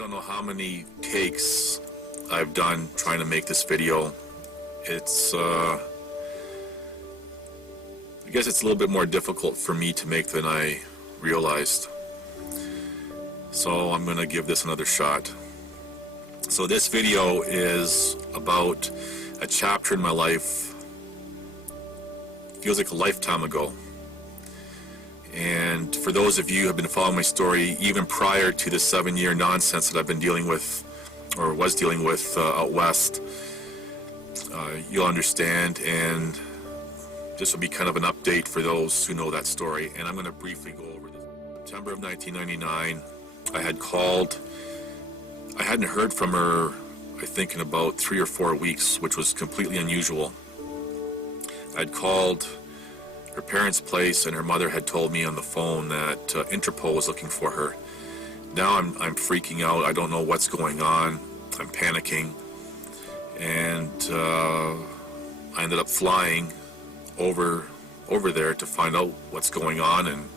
I don't know how many takes I've done trying to make this video. It's I guess it's a little bit more difficult for me to make than I realized. So I'm gonna give this another shot. So this video is about a chapter in my life. Feels like a lifetime ago. And for those of you who have been following my story, even prior to the 7-year nonsense that I've been dealing with, or was dealing with out west, you'll understand, and this will be kind of an update for those who know that story, and I'm going to briefly go over this. September of 1999, I had called. I hadn't heard from her, I think, in about 3 or 4 weeks, which was completely unusual. I'd called her parents' place, and her mother had told me on the phone that Interpol was looking for her. Now I'm freaking out. I don't know what's going on. I'm panicking, and I ended up flying over there to find out what's going on. And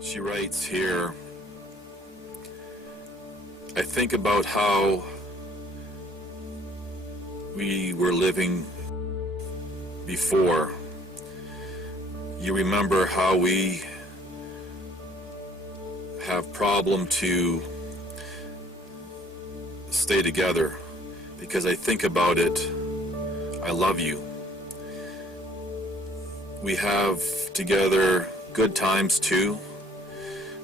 she writes here, I think about how we were living before. You remember how we have problem to stay together, because I think about it, I love you. We have together good times too,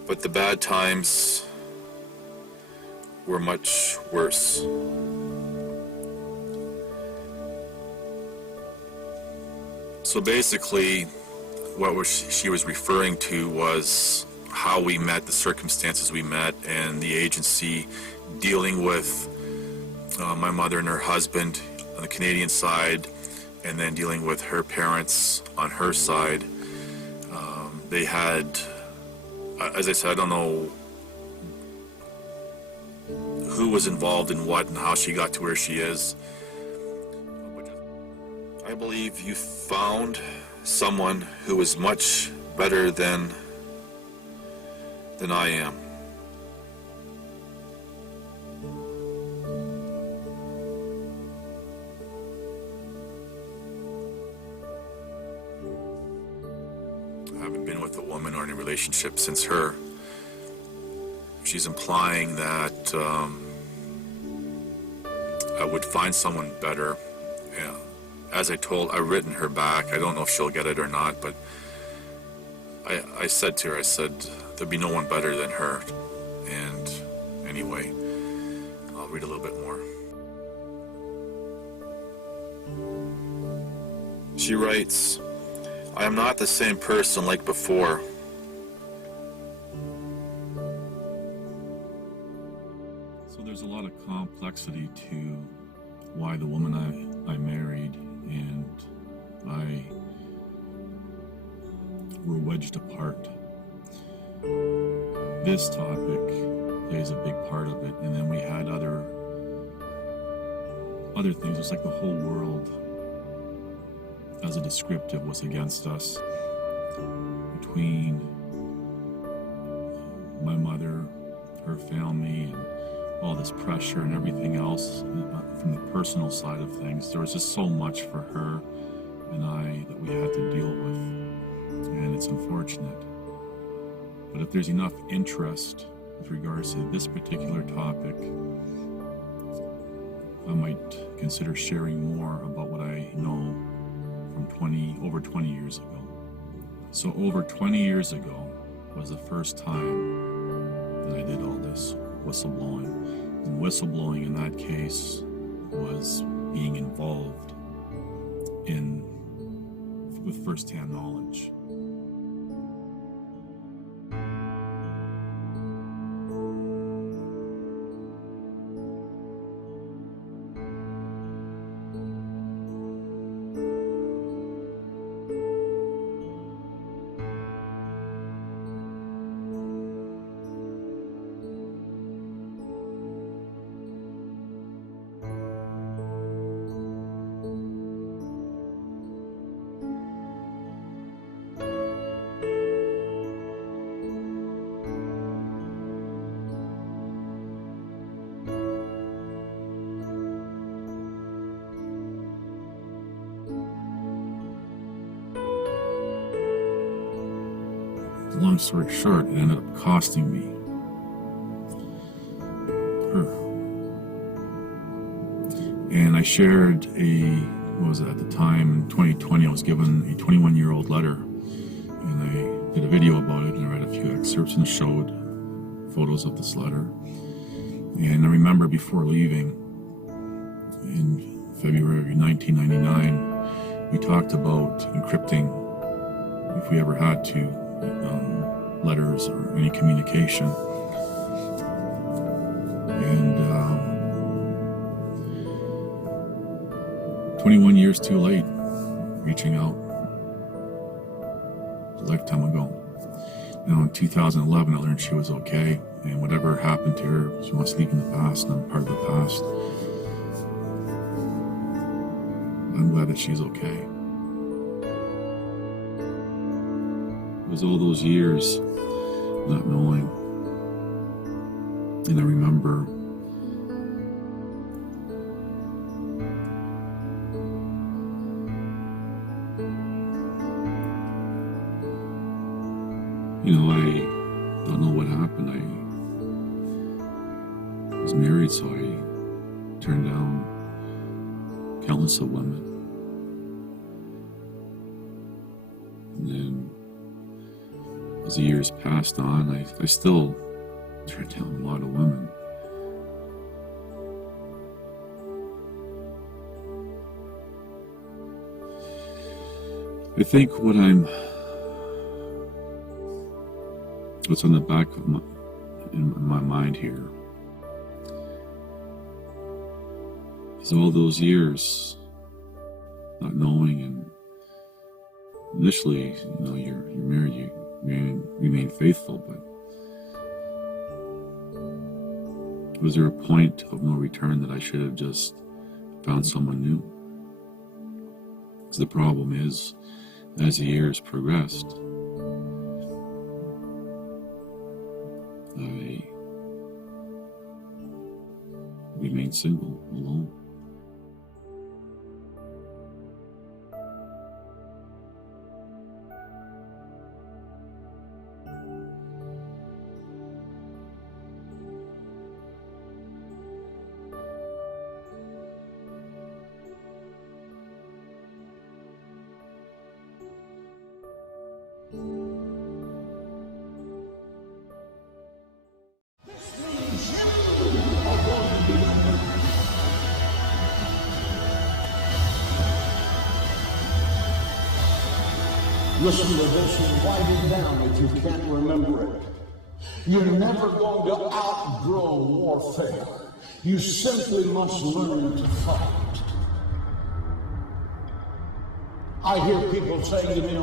but the bad times were much worse. So basically, what she was referring to was how we met, the circumstances we met, and the agency dealing with my mother and her husband on the Canadian side, and then dealing with her parents on her side. They had, as I said, I don't know who was involved in what and how she got to where she is. I believe you found someone who is much better than I am. I haven't been with a woman or in a relationship since her. She's implying that I would find someone better. Yeah. As I've written her back. I don't know if she'll get it or not, but I said to her, I said, there'd be no one better than her. And anyway, I'll read a little bit more. She writes, I am not the same person like before. So there's a lot of complexity to why the woman I married and I were wedged apart. This topic plays a big part of it, and then we had other things. It's like the whole world, as a descriptive, was against us. Between my mother, her family, and all this pressure and everything else from the personal side of things, there was just so much for her and I that we had to deal with, and it's unfortunate. But if there's enough interest with regards to this particular topic, I might consider sharing more about what I know from over 20 years ago. So over 20 years ago was the first time that I did all this whistleblowing. And whistleblowing in that case was being involved with first-hand knowledge. Long story short, it ended up costing me her. And I shared what was it, at the time, in 2020, I was given a 21-year-old letter, and I did a video about it, and I read a few excerpts and showed photos of this letter. And I remember before leaving, in February 1999, we talked about encrypting, if we ever had to, letters or any communication. And 21 years too late, reaching out a lifetime ago. Now in 2011, I learned she was okay, and whatever happened to her, she must leave in the past, and I'm part of the past. I'm glad that she's okay. It was all those years not knowing, and I remember I don't know what happened. I was married, so I turned down countless of women. And then, as the years passed on, I still turned down a lot of women. I think what's on the back of my mind here is all those years not knowing, and initially, you're married, you remain faithful, but was there a point of no return that I should have just found someone new? Because the problem is, as the years progressed, I remained single, alone. Listen to this and write it down if you can't remember it. You're never going to outgrow warfare. You simply must learn to fight. I hear people say to me,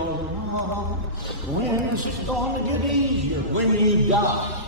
when is it going to get easier? When you die.